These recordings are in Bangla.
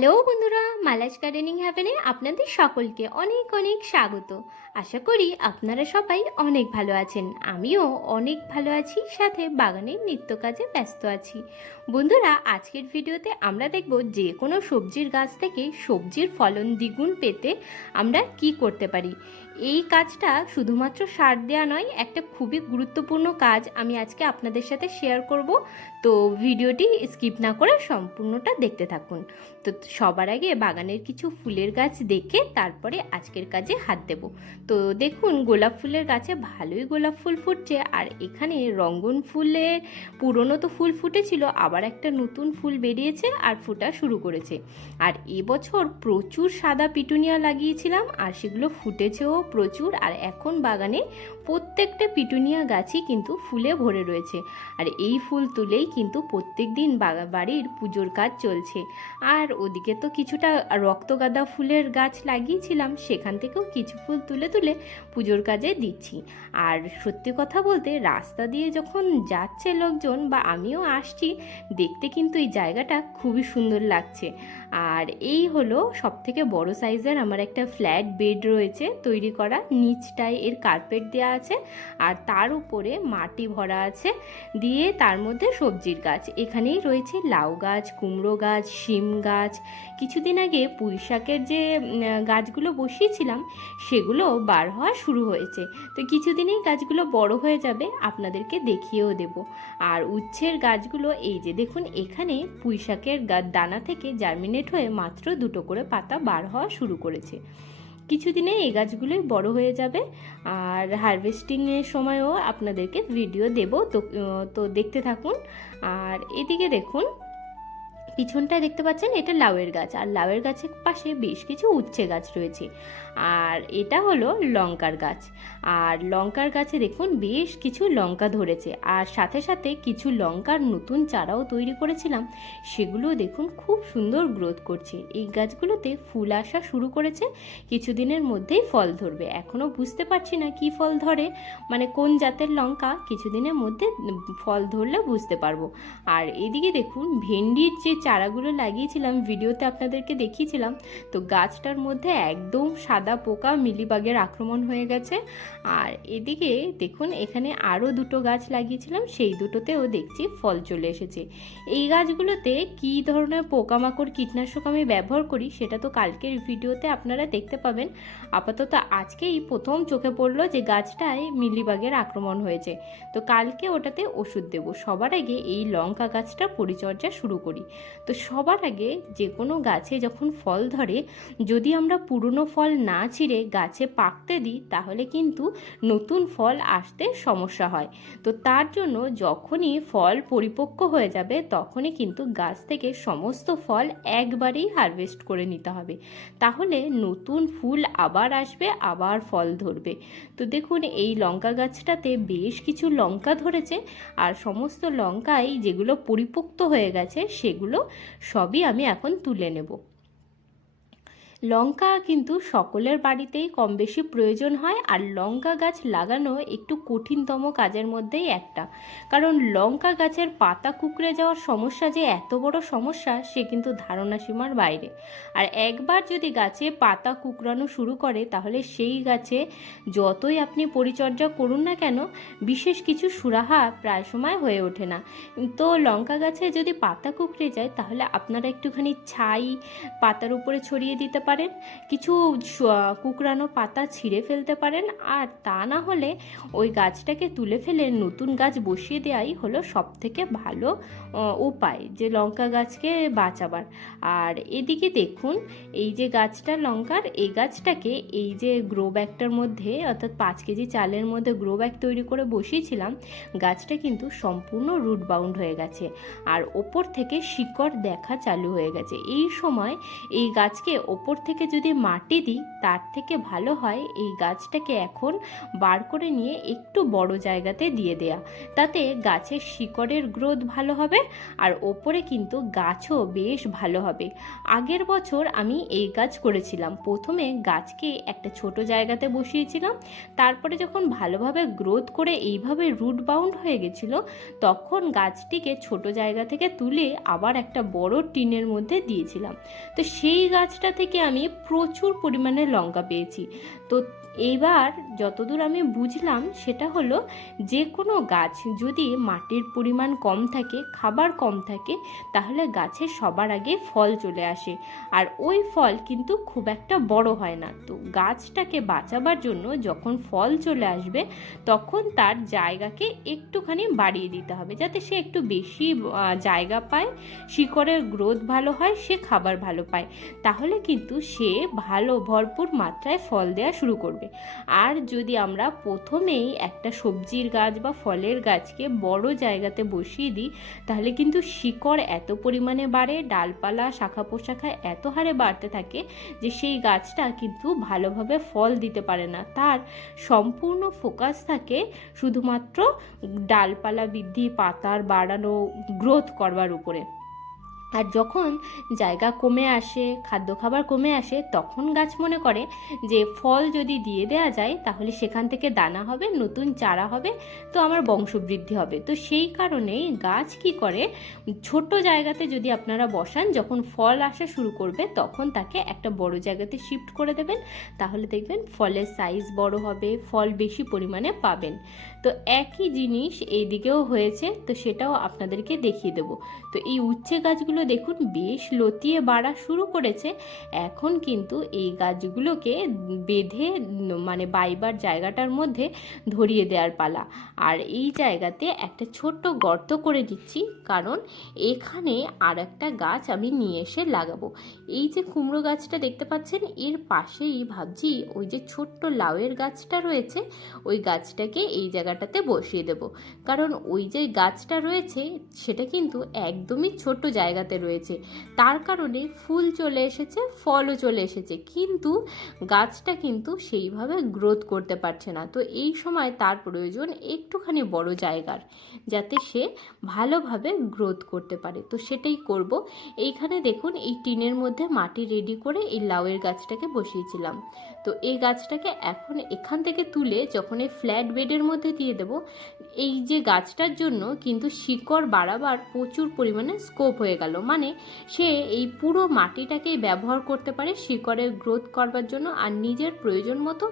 হ্যালো বন্ধুরা, মালাস গার্ডেনিং হ্যাভেনে আপনাদের সকলকে অনেক অনেক স্বাগত। আশা করি আপনারা সবাই অনেক ভালো আছেন। আমিও অনেক ভালো আছি, সাথে বাগানের নিত্য কাজে ব্যস্ত আছি। বন্ধুরা, আজকের ভিডিওতে আমরা দেখব যে কোনো সবজির গাছ থেকে সবজির ফলন দ্বিগুণ পেতে আমরা কি করতে পারি। এই কাজটা শুধুমাত্র সার দেওয়া নয়, একটা খুবই গুরুত্বপূর্ণ কাজ আমি আজকে আপনাদের সাথে শেয়ার করব। তো ভিডিওটি স্কিপ না করে সম্পূর্ণটা দেখতে থাকুন। তো সবার আগে বাগানের কিছু ফুলের গাছ দেখে তারপরে আজকের কাজে হাত দেব। তো দেখুন, গোলাপ ফুলের গাছে ভালোই গোলাপ ফুল ফুটছে, আর এখানে রঙ্গন ফুলে পুরনো তো ফুল ফুটেছিল, আবার একটা নতুন ফুল বেরিয়েছে আর ফোটা শুরু করেছে। আর এবছর প্রচুর সাদা পিটুনিয়া লাগিয়েছিলাম, আর সেগুলো ফুটেছেও প্রচুর। আর এখন বাগানে প্রত্যেকটা পিটুনিয়া গাছই কিন্তু ফুলে ভরে রয়েছে, আর এই ফুল তুলেই কিন্তু প্রত্যেক দিন বাড়ির পুজোর কাজ চলছে। আর ওদিকে তো কিছুটা রক্তগাঁদা ফুলের গাছ লাগিয়েছিলাম, সেখান থেকেও কিছু ফুল তুলে তুলে পুজোর কাজে দিচ্ছি। আর সত্যি কথা বলতে, রাস্তা দিয়ে যখন যাচ্ছে লোকজন বা আমিও আসছি, দেখতে কিন্তু এই জায়গাটা খুবই সুন্দর লাগছে। আর এই হলো সবথেকে বড় সাইজের আমার একটা ফ্ল্যাট বেড রয়েছে তৈরি করা, নিচটায় এর কার্পেট দেওয়া আছে, আর তার উপরে মাটি ভরা আছে, দিয়ে তার মধ্যে সবজির গাছ। এখানেই রয়েছে লাউ গাছ, কুমড়ো গাছ, শিম গাছ। কিছুদিন আগে পুঁই শাকের যে গাছগুলো বসিয়েছিলাম, সেগুলো বার হওয়া শুরু হয়েছে। তো কিছুদিনেই গাছগুলো বড় হয়ে যাবে, আপনাদেরকে দেখিয়েও দেব। আর উচ্ছের গাছগুলো এই যে দেখুন, এখানে পুঁই শাকের দানা থেকে জার্মিনেট হয়ে মাত্র দুটো করে পাতা বার হওয়া শুরু করেছে। কিছুদিনে এই গাছগুলোই বড় হয়ে যাবে, আর হারভেস্টিংয়ের সময়ও আপনাদেরকে ভিডিও দেব। তো দেখতে থাকুন। আর এদিকে দেখুন, পিছনটায় দেখতে পাচ্ছেন, এটা লাউয়ের গাছ, আর লাউয়ের গাছের পাশে বেশ কিছু উচ্ছে গাছ রয়েছে। আর এটা হলো লঙ্কার গাছ, আর লঙ্কার গাছে দেখুন বেশ কিছু লঙ্কা ধরেছে, আর সাথে সাথে কিছু লঙ্কার নতুন চারাও তৈরি করেছিলাম, সেগুলো দেখুন খুব সুন্দর গ্রোথ করছে। এই গাছগুলোতে ফুল আসা শুরু করেছে, কিছুদিনের মধ্যেই ফল ধরবে। এখনও বুঝতে পারছি না কি ফল ধরে, মানে কোন জাতের লঙ্কা, কিছুদিনের মধ্যে ফল ধরলে বুঝতে পারবো। আর এদিকে দেখুন, ভেন্ডির যে চারাগুলো লাগিয়েছিলাম, ভিডিওতে আপনাদেরকে দেখিয়েছিলাম, তো গাছটার মধ্যে একদম সাদা পোকা মিলিবাগের আক্রমণ হয়ে গেছে। আর এদিকে দেখুন, এখানে আরও দুটো গাছ লাগিয়েছিলাম, সেই দুটোতেও দেখছি ফল চলে এসেছে। এই গাছগুলোতে কী ধরনের পোকামাকড় কীটনাশক আমি ব্যবহার করি, সেটা তো কালকের ভিডিওতে আপনারা দেখতে পাবেন। আপাতত আজকেই প্রথম চোখে পড়লো যে গাছটায় মিলিবাগের আক্রমণ হয়েছে, তো কালকে ওটাতে ওষুধ দেব। সবার আগে এই লঙ্কা গাছটার পরিচর্যা শুরু করি। তো সবার আগে যে কোনো গাছে যখন ফল ধরে, যদি আমরা পুরনো ফল না ছিঁড়ে গাছে পাকতে দিই, তাহলে কিন্তু নতুন ফল আসতে সমস্যা হয়। তো তার জন্য যখনই ফল পরিপক্ক হয়ে যাবে, তখনই কিন্তু গাছ থেকে সমস্ত ফল একবারেই হারভেস্ট করে নিতে হবে, তাহলে নতুন ফুল আবার আসবে, আবার ফল ধরবে। তো দেখুন, এই লঙ্কা গাছটাতে বেশ কিছু লঙ্কা ধরেছে, আর সমস্ত লঙ্কাই যেগুলো পরিপক্ত হয়ে গেছে, সেগুলো সবই আমি এখন তুলে নেব। লঙ্কা কিন্তু সকলের বাড়িতেই কম বেশি প্রয়োজন হয়, আর লঙ্কা গাছ লাগানো একটু কঠিনতম কাজের মধ্যেই একটা, কারণ লঙ্কা গাছের পাতা কুঁকড়ে যাওয়ার সমস্যা যে এত বড় সমস্যা, সে কিন্তু ধারণা সীমার বাইরে। আর একবার যদি গাছে পাতা কুঁকড়ানো শুরু করে, তাহলে সেই গাছে যতই আপনি পরিচর্যা করুন না কেন, বিশেষ কিছু সুরাহা প্রায় সময় হয়ে ওঠে না। তো লঙ্কা গাছে যদি পাতা কুঁকড়ে যায়, তাহলে আপনারা একটুখানি ছাই পাতার উপরে ছড়িয়ে দিতে পারেন, কিছু কুকড়ানো পাতা ছিঁড়ে ফেলতে পারেন, আর তা না হলে ওই গাছটাকে তুলে ফেলে নতুন গাছ বসিয়ে দেওয়াই হলো সবথেকে ভালো উপায় যে লঙ্কা গাছকে বাঁচাবার। আর এদিকে দেখুন, এই যে গাছটা লঙ্কার, এই গাছটাকে এই যে গ্রো ব্যাগটার মধ্যে, অর্থাৎ 5 কেজি চালের মধ্যে গ্রো ব্যাগ তৈরি করে বসিয়েছিলাম, গাছটা কিন্তু সম্পূর্ণ রুট বাউন্ড হয়ে গেছে, আর ওপর থেকে শিকড় দেখা চালু হয়ে গেছে। এই সময় এই গাছকে ওপর থেকে যদি মাটি দিই তার থেকে ভালো হয় এই গাছটাকে এখন বার করে নিয়ে একটু বড় জায়গাতে দিয়ে দেয়া। তাতে গাছের শিকড়ের গ্রোথ ভালো হবে আর ওপরে কিন্তু গাছও বেশ ভালো হবে। আগের বছর আমি এই গাছ করেছিলাম। প্রথমে গাছকে একটা ছোট জায়গাতে বসিয়েছিলাম, তারপরে যখন ভালোভাবে গ্রোথ করে এইভাবে রুট বাউন্ড হয়ে গেছিল তখন গাছটিকে ছোট জায়গা থেকে তুলে আবার একটা বড় টিনের মধ্যে দিয়েছিলাম। তো সেই গাছটা থেকে আমি প্রচুর পরিমাণে লঙ্কা পেয়েছি। তো এইবার যতদূর আমি বুঝলাম সেটা হলো, যে কোনো গাছ যদি মাটির পরিমাণ কম থাকে, খাবার কম থাকে, তাহলে গাছে সবার আগে ফল চলে আসে আর ওই ফল কিন্তু খুব একটা বড় হয় না। তো গাছটাকে বাঁচাবার জন্য যখন ফল চলে আসবে তখন তার জায়গাকে একটুখানি বাড়িয়ে দিতে হবে, যাতে সে একটু বেশি জায়গা পায়, শিকড়ের গ্রোথ ভালো হয়, সে খাবার ভালো পায়। তাহলে কিন্তু সে ভালো ভরপুর মাত্রায় ফল দেওয়া শুরু করবে। আর যদি আমরা প্রথমেই একটা সবজির গাছ বা ফলের গাছকে বড় জায়গাতে বসিয়ে দিই তাহলে কিন্তু শিকড় এত পরিমাণে বাড়ে, ডালপালা শাখা প্রশাখা এত হারে বাড়তে থাকে যে সেই গাছটা কিন্তু ভালোভাবে ফল দিতে পারে না। তার সম্পূর্ণ ফোকাস থাকে শুধুমাত্র ডালপালা বৃদ্ধি, পাতার বাড়ানো, গ্রোথ করবার উপরে। আর যখন জায়গা কমে আসে, খাদ্য খাবার কমে আসে, তখন গাছ মনে করে যে ফল যদি দিয়ে দেওয়া যায় তাহলে সেখান থেকে দানা হবে, নতুন চারা হবে, তো আমার বংশবৃদ্ধি হবে। তো সেই কারণেই গাছ কি করে, ছোট জায়গাতে যদি আপনারা বসান, যখন ফল আসা শুরু করবে তখন তাকে একটা বড় জায়গাতে শিফট করে দেবেন, তাহলে দেখবেন ফলের সাইজ বড় হবে, ফল বেশি পরিমাণে পাবেন। তো একই জিনিস এই দিকেও হয়েছে, তো সেটাও আপনাদেরকে দেখিয়ে দেবো। তো এই উচ্ছে গাছগুলো দেখুন বেশ লতিয়ে বাড়া শুরু করেছে। এখন কিন্তু এই গাছগুলোকে বেঁধে মানে বাইবার জায়গাটার মধ্যে ধরিয়ে দেওয়ার পালা। আর এই জায়গাতে একটা ছোট্ট গর্ত করে দিচ্ছি, কারণ এখানে আর একটা গাছ আমি নিয়ে এসে লাগাবো। এই যে কুমড়ো গাছটা দেখতে পাচ্ছেন, এর পাশেই ভাবছি ওই যে ছোট্ট লাউয়ের গাছটা রয়েছে ওই গাছটাকে এই জায়গাটাতে বসিয়ে দেব। কারণ ওই যে গাছটা রয়েছে সেটা কিন্তু একদমই ছোট জায়গাতে রয়েছে, তার কারণে ফুল চলে এসেছে, ফলও চলে এসেছে, কিন্তু গাছটা কিন্তু সেইভাবে গ্রোথ করতে পারছে না। তো এই সময় তার প্রয়োজন একটুখানি বড় জায়গার, যাতে সে ভালোভাবে গ্রোথ করতে পারে। তো সেটাই করব। এইখানে দেখুন এই টিনের মধ্যে মাটি রেডি করে এই লাউয়ের গাছটাকে বসিয়েছিলাম। তো এই গাছটাকে এখন এখান থেকে তুলে যখন এই ফ্ল্যাট বেডের মধ্যে দিয়ে দেব, এই যে গাছটার জন্য কিন্তু শিকড় বাড়াবার প্রচুর পরিমাণে স্কোপ হয়ে গেল। মানে সে এই পুরো মাটিটাকেই ব্যবহার করতে পারে শিকড়ের গ্রোথ করবার জন্য, আর নিজের প্রয়োজন মতো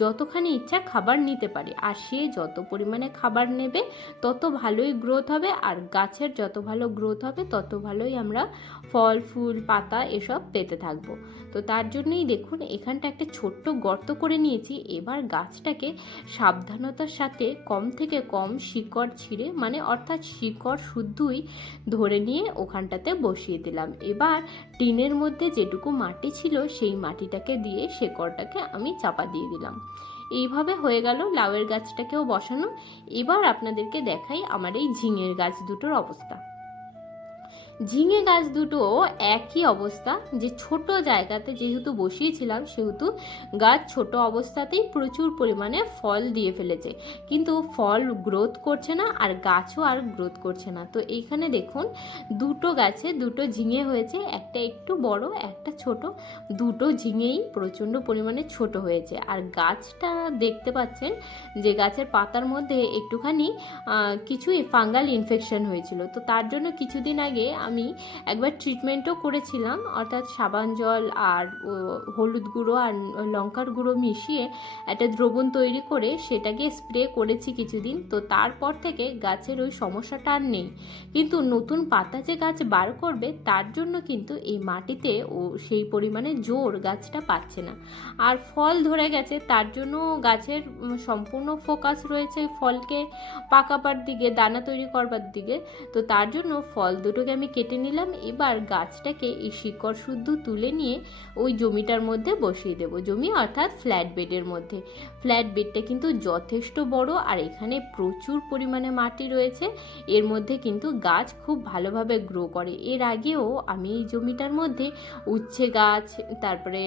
যতখানি ইচ্ছা খাবার নিতে পারে। আর সে যত পরিমাণে খাবার নেবে তত ভালোই গ্রোথ হবে, আর গাছের যত ভালো গ্রোথ হবে তত ভালোই আমরা ফল, ফুল, পাতা এসব পেতে থাকবো। তো তার জন্যই দেখুন এখানটা একটা ছোট্ট গর্ত করে নিয়েছি। এবার গাছটাকে সাবধানতার সাথে কম থেকে কম শিকড় ছিঁড়ে, মানে অর্থাৎ শিকড় শুদ্ধই ধরে নিয়ে ওখানটাতে বসিয়ে দিলাম। এবার টিনের মধ্যে যেটুকু মাটি ছিল সেই মাটিটাকে দিয়ে শিকড়টাকে আমি চাপা দিয়ে দিলাম। এইভাবে হয়ে গেল লাউয়ের গাছটাকেও বসানো। এবার আপনাদেরকে দেখাই আমার এই ঝিঙের গাছ দুটোর অবস্থা। ঝিঙে গাছ দুটো একই অবস্থা, যে ছোট জায়গাতে যেহেতু বসিয়েছিলাম সেহেতু গাছ ছোট অবস্থাতেই প্রচুর পরিমাণে ফল দিয়ে ফেলেছে, কিন্তু ফল গ্রোথ করছে না আর গাছও আর গ্রোথ করছে না। তো এইখানে দেখুন দুটো গাছে দুটো ঝিঙে হয়েছে, একটা একটু বড় একটা ছোট, দুটো ঝিঙেই প্রচণ্ড পরিমাণে ছোট হয়েছে। আর গাছটা দেখতে পাচ্ছেন যে গাছের পাতার মধ্যে একটুখানি কিছু ফাঙ্গাল ইনফেকশন হয়েছিল। তো তার জন্য কিছুদিন আগে আমি একবার ট্রিটমেন্টও করেছিলাম, অর্থাৎ সাবান জল আর হলুদ গুঁড়ো আর লঙ্কার গুঁড়ো মিশিয়ে একটা দ্রবণ তৈরি করে সেটাকে স্প্রে করেছি কিছুদিন। তো তারপর থেকে গাছের ওই সমস্যাটা আর নেই। কিন্তু নতুন পাতা যে গাছ বার করবে তার জন্য কিন্তু এই মাটিতে ও সেই পরিমাণে জোর গাছটা পাচ্ছে না। আর ফল ধরে গেছে, তার জন্য গাছের সম্পূর্ণ ফোকাস রয়েছে ফলকে পাকাবার দিকে, দানা তৈরি করবার দিকে। তো তার জন্য ফল দুটোকে আমি কেটে নিলাম। এবার গাছটাকে এই শিকড় শুদ্ধ তুলে নিয়ে ওই জমিটার মধ্যে বসিয়ে দেবো, জমি অর্থাৎ ফ্ল্যাট বেডের মধ্যে। ফ্ল্যাট বেডটা কিন্তু যথেষ্ট বড়, আর এখানে প্রচুর পরিমাণে মাটি রয়েছে। এর মধ্যে কিন্তু গাছ খুব ভালোভাবে গ্রো করে। এর আগেও আমি এই জমিটার মধ্যে উচ্ছে গাছ, তারপরে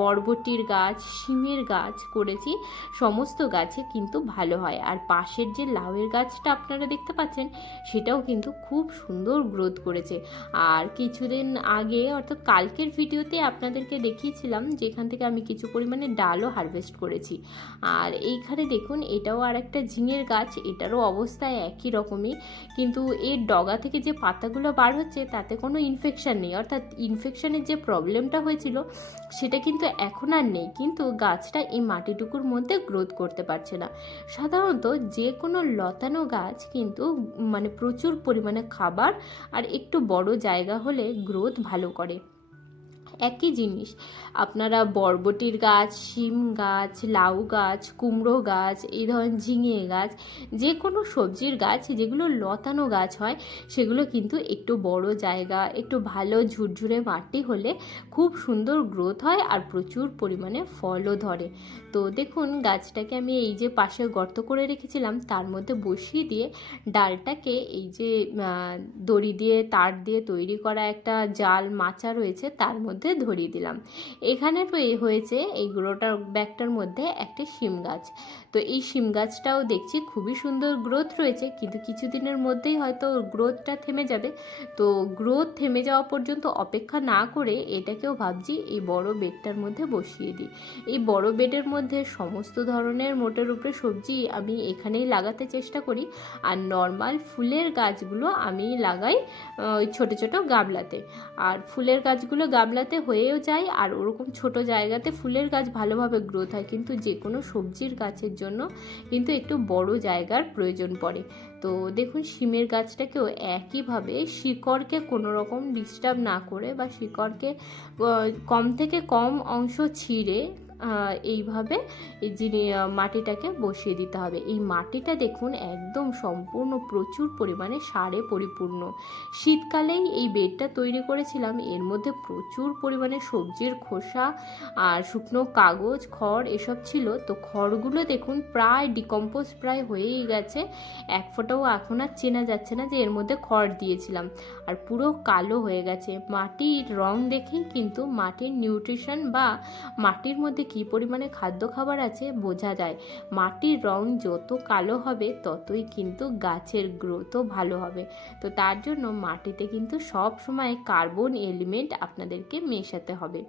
বরবটির গাছ, শিমের গাছ করেছি। সমস্ত গাছে কিন্তু ভালো হয়। আর পাশের যে লাউয়ের গাছটা আপনারা দেখতে পাচ্ছেন, সেটাও কিন্তু খুব সুন্দর গ্রোথ করেছে। আর কিছুদিন আগে অর্থাৎ কালকের ভিডিওতে আপনাদেরকে দেখিয়েছিলাম যেখান থেকে আমি কিছু পরিমাণে ডালও হারভেস্ট করেছি। আর এইখানে দেখুন, এটাও আর একটা ঝিঙের গাছ, এটারও অবস্থা একই রকমই, কিন্তু এর ডগা থেকে যে পাতাগুলো বার হচ্ছে তাতে কোনো ইনফেকশান নেই। অর্থাৎ ইনফেকশানের যে প্রবলেমটা হয়েছিল সেটা কিন্তু এখন আর নেই, কিন্তু গাছটা এই মাটিটুকুর মধ্যে গ্রোথ করতে পারছে না। সাধারণত যে কোনো লতানো গাছ কিন্তু মানে প্রচুর পরিমাণে খাবার আর একটু বড় জায়গা হলে গ্রোথ ভালো করে। একই জিনিস আপনারা বরবটির গাছ, শিম গাছ, লাউ গাছ, কুমড়ো গাছ, এই ধরনের ঝিঙে গাছ, যে কোনো সবজির গাছ যেগুলো লতানো গাছ হয় সেগুলো কিন্তু একটু বড় জায়গা, একটু ভালো ঝুরঝুরে মাটি হলে খুব সুন্দর গ্রোথ হয় আর প্রচুর পরিমাণে ফলও ধরে। তো দেখুন, গাছটাকে আমি এই যে পাশে গর্ত করে রেখেছিলাম তার মধ্যে বসিয়ে দিয়ে ডালটাকে এই যে দড়ি দিয়ে তার দিয়ে তৈরি করা একটা জাল মাচা রয়েছে তার মধ্যে ধরিয়ে দিলাম। এখানে হয়েছে এই গ্রোটার ব্যাগটার মধ্যে একটা শিম গাছ। তো এই শিম গাছটাও দেখছি খুবই সুন্দর গ্রোথ রয়েছে, কিন্তু কিছুদিনের মধ্যেই হয়তো গ্রোথটা থেমে যাবে। তো গ্রোথ থেমে যাওয়া পর্যন্ত অপেক্ষা না করে এটাকেও ভাবছি এই বড় বেডটার মধ্যে বসিয়ে দিই। এই বড় বেডের মধ্যে সমস্ত ধরনের মোটের উপরে সবজি আমি এখানেই লাগাতে চেষ্টা করি। আর নর্মাল ফুলের গাছগুলো আমি লাগাই ওই ছোটো ছোটো গামলাতে। আর ফুলের গাছগুলো গামলাতে হয়েও যায়, আর ওরকম ছোট জায়গাতে ফুলের গাছ ভালোভাবে গ্রোথ হয়, কিন্তু যে কোনো সবজির গাছের জন্য কিন্তু একটু বড় জায়গার প্রয়োজন পড়ে। তো দেখুন, শিমের গাছটাকেও একইভাবে শিকড়কে কোনো রকম ডিস্টার্ব না করে বা শিকড়কে কম থেকে কম অংশ ছিঁড়ে এইভাবে যিনি মাটিটাকে বসিয়ে দিতে হবে। এই মাটিটা দেখুন একদম সম্পূর্ণ প্রচুর পরিমাণে সারে পরিপূর্ণ। শীতকালেই এই বেডটা তৈরি করেছিলাম, এর মধ্যে প্রচুর পরিমাণে সবজির খোসা আর শুকনো কাগজ, খড় এসব ছিল। তো খড়গুলো দেখুন প্রায় ডিকম্পোজ প্রায় হয়েই গেছে, এক ফোঁটাও এখন আর চেনা যাচ্ছে না যে এর মধ্যে খড় দিয়েছিলাম। আর পুরো কালো হয়ে গেছে। মাটির রং দেখেই কিন্তু মাটির নিউট্রিশন বা মাটির মধ্যে কী পরিমাণে খাদ্য খাবার আছে বোঝা যায়। মাটির রং যত কালো হবে ততই কিন্তু গাছের গ্রোথও ভালো হবে। তো তার জন্য মাটিতে কিন্তু সব সময় কার্বন এলিমেন্ট আপনাদেরকে মেশাতে হবে।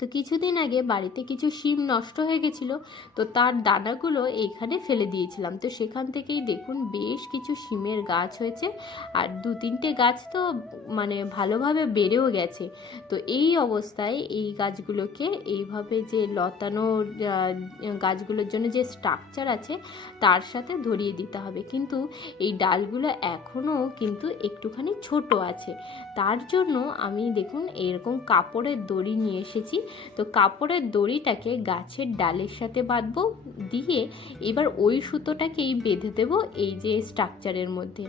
তো কিছুদিন আগে বাড়িতে কিছু শিম নষ্ট হয়ে গেছিলো, তো তার দানাগুলো এইখানে ফেলে দিয়েছিলাম। তো সেখান থেকেই দেখুন বেশ কিছু শিমের গাছ হয়েছে, আর 2-3টে গাছ তো মানে ভালোভাবে বেড়েও গেছে। তো এই অবস্থায় এই গাছগুলোকে এইভাবে যে লতানো গাছগুলোর জন্য যে স্ট্রাকচার আছে তার সাথে ধরিয়ে দিতে হবে। কিন্তু এই ডালগুলো এখনও কিন্তু একটুখানি ছোট আছে, তার জন্য আমি দেখুন এরকম কাপড়ের দড়ি নিয়ে এসেছি। তো কাপড়ের দড়িটাকে গাছের ডালের সাথে বাঁধবো, দিয়ে এবার ওই সুতোটাকেই বেঁধে দেব এই যে স্ট্রাকচারের মধ্যে।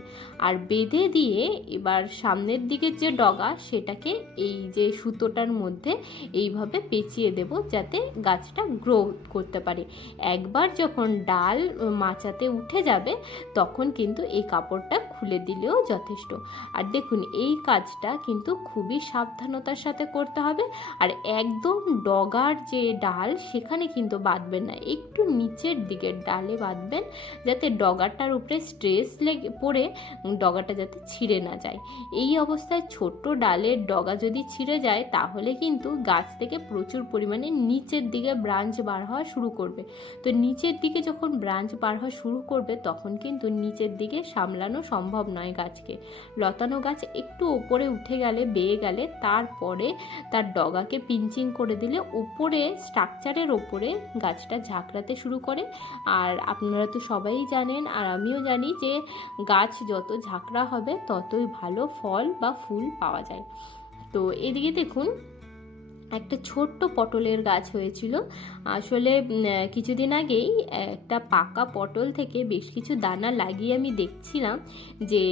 আর বেঁধে দিয়ে এবার সামনের দিকের যে ডগা সেটাকে এই যে সুতোটার মধ্যে এইভাবে পেঁচিয়ে দেব, যাতে গাছটা গ্রো করতে পারে। একবার যখন ডাল মাচাতে উঠে যাবে তখন কিন্তু এই কাপড়টা খুলে দিলেও যথেষ্ট। আর দেখুন, এই কাজটা কিন্তু খুবই সাবধানতার সাথে করতে হবে। আর একদম ডগার যে ডাল সেখানে কিন্তু বাঁধবেন না, একটু নিচের দিকের ডালে বাঁধবেন, যাতে ডগাটার উপরে স্ট্রেস পড়ে ডগাটা যাতে ছিঁড়ে না যায়। এই অবস্থায় ছোট্ট ডালের ডগা যদি ছিঁড়ে যায় তাহলে কিন্তু গাছ থেকে প্রচুর পরিমাণে নিচের দিকে ব্রাঞ্চ বার হওয়া শুরু করবে। তো নিচের দিকে যখন ব্রাঞ্চ বার হওয়া শুরু করবে তখন কিন্তু নিচের দিকে সামলানো সম্ভব নয় গাছকে। লতানো গাছ একটু ওপরে উঠে গেলে, বেয়ে গেলে, তারপরে তার ডগাকে পিঞ্চিং করে দিলে উপরে স্ট্রাকচারের ওপরে গাছটা ঝাঁকড়াতে শুরু করে। আর আপনারা তো সবাই জানেন, আর আমিও জানি, যে গাছ যত ঝাঁকড়া হবে ততই ভালো ফল বা ফুল পাওয়া যায়। তো এদিকে দেখুন, একটা ছোট্ট পটলের গাছ হয়েছিল। আসলে কিছুদিন আগেই একটা পাকা পটল থেকে বেশ কিছু দানা লাগিয়ে আমি দেখছিলাম যে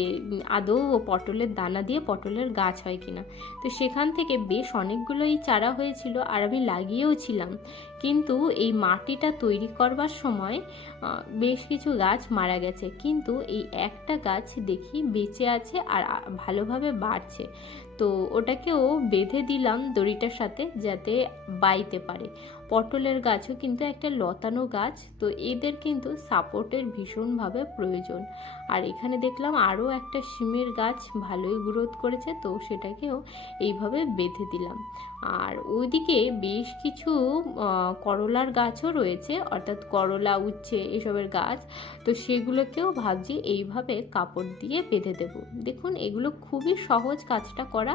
আদৌ পটলের দানা দিয়ে পটলের গাছ হয় কিনা। তো সেখান থেকে বেশ অনেকগুলোই চারা হয়েছিল আর আমি লাগিয়েও ছিলাম, কিন্তু এই মাটিটা তৈরি করবার সময় বেশ কিছু গাছ মারা গেছে, কিন্তু এই একটা গাছ দেখি বেঁচে আছে আর ভালোভাবে বাড়ছে। তো ওটাকেও বেঁধে দিলাম দড়িটার সাথে যাতে বাইতে পারে। পটলের গাছও কিন্তু একটা লতানো গাছ, তো এদের কিন্তু সাপোর্টের ভীষণভাবে প্রয়োজন। আর এখানে দেখলাম আরও একটা শিমের গাছ ভালোই গ্রোথ করেছে, তো সেটাকেও এইভাবে বেঁধে দিলাম। আর ওইদিকে বেশ কিছু করলার গাছও রয়েছে, অর্থাৎ করলা, উচ্ছে এসবের গাছ। তো সেগুলোকেও ভাবছি এইভাবে কাপড় দিয়ে বেঁধে দেব। দেখুন এগুলো খুবই সহজ কাজটা করা,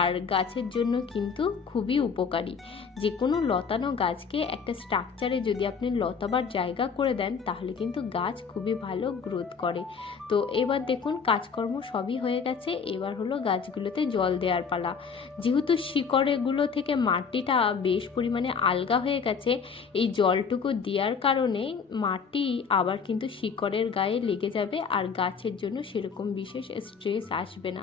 আর গাছের জন্য কিন্তু খুবই উপকারী। যে কোনো লতানো গাছকে একটা স্ট্রাকচারে যদি আপনি লতাবার জায়গা করে দেন তাহলে কিন্তু গাছ খুবই ভালো গ্রোথ করে। তো এবার দেখুন কাজকর্ম সবই হয়ে গেছে, এবার হলো গাছগুলোতে জল দেওয়ার পালা। যেহেতু শিকড়গুলো থেকে মাটিটা বেশ পরিমাণে আলগা হয়ে গেছে, এই জলটুকু দেওয়ার কারণে মাটি আবার কিন্তু শিকড়ের গায়ে লেগে যাবে আর গাছের জন্য সেরকম বিশেষ স্ট্রেস আসবে না।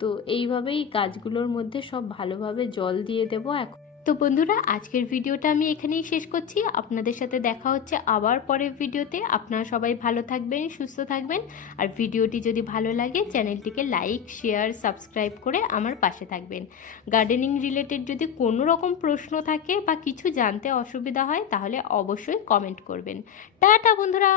তো এইভাবেই গাছগুলোর মধ্যে সব ভালোভাবে জল দিয়ে দেবো এখন। তো বন্ধুরা, আজকের ভিডিওটা আমি এখানেই শেষ করছি। আপনাদের সাথে দেখা হচ্ছে আবার পরের ভিডিওতে। আপনারা সবাই ভালো থাকবেন, সুস্থ থাকবেন। আর ভিডিওটি যদি ভালো লাগে চ্যানেলটিকে লাইক, শেয়ার, সাবস্ক্রাইব করে আমার পাশে থাকবেন। গার্ডেনিং রিলেটেড যদি কোনো রকম প্রশ্ন থাকে বা কিছু জানতে অসুবিধা হয় তাহলে অবশ্যই কমেন্ট করবেন। টাটা বন্ধুরা।